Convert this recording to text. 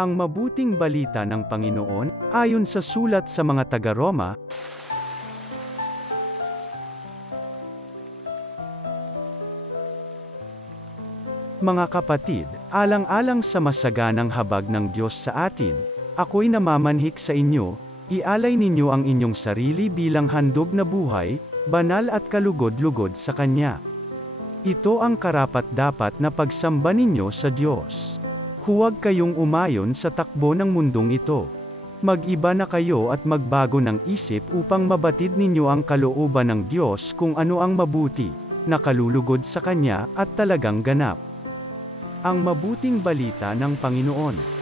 Ang mabuting balita ng Panginoon, ayon sa sulat sa mga taga-Roma, mga kapatid, alang-alang sa masaganang habag ng Diyos sa atin, ako'y namamanhik sa inyo, ialay ninyo ang inyong sarili bilang handog na buhay, banal at kalugod-lugod sa Kanya. Ito ang karapat-dapat na pagsamba ninyo sa Diyos. Huwag kayong umayon sa takbo ng mundong ito. Mag-iba na kayo at magbago ng isip upang mabatid ninyo ang kalooban ng Diyos kung ano ang mabuti, nakalulugod sa Kanya, at talagang ganap. Ang mabuting balita ng Panginoon.